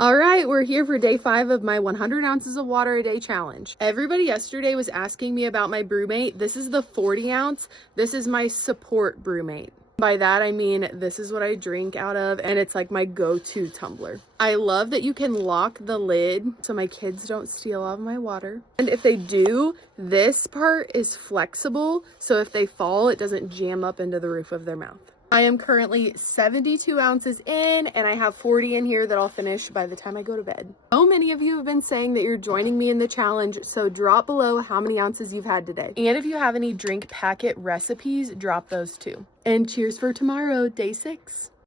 All right, we're here for day 5 of my 100 ounces of water a day challenge. Everybody yesterday was asking me about my brewmate. This is the 40 ounce. This is my support brewmate. By that, I mean, this is what I drink out of, and it's like my go-to tumbler. I love that you can lock the lid so my kids don't steal all of my water. And if they do, this part is flexible, so if they fall, it doesn't jam up into the roof of their mouth. I am currently 72 ounces in, and I have 40 in here that I'll finish by the time I go to bed. So many of you have been saying that you're joining me in the challenge, so drop below how many ounces you've had today. And if you have any drink packet recipes, drop those too. And cheers for tomorrow, day 6.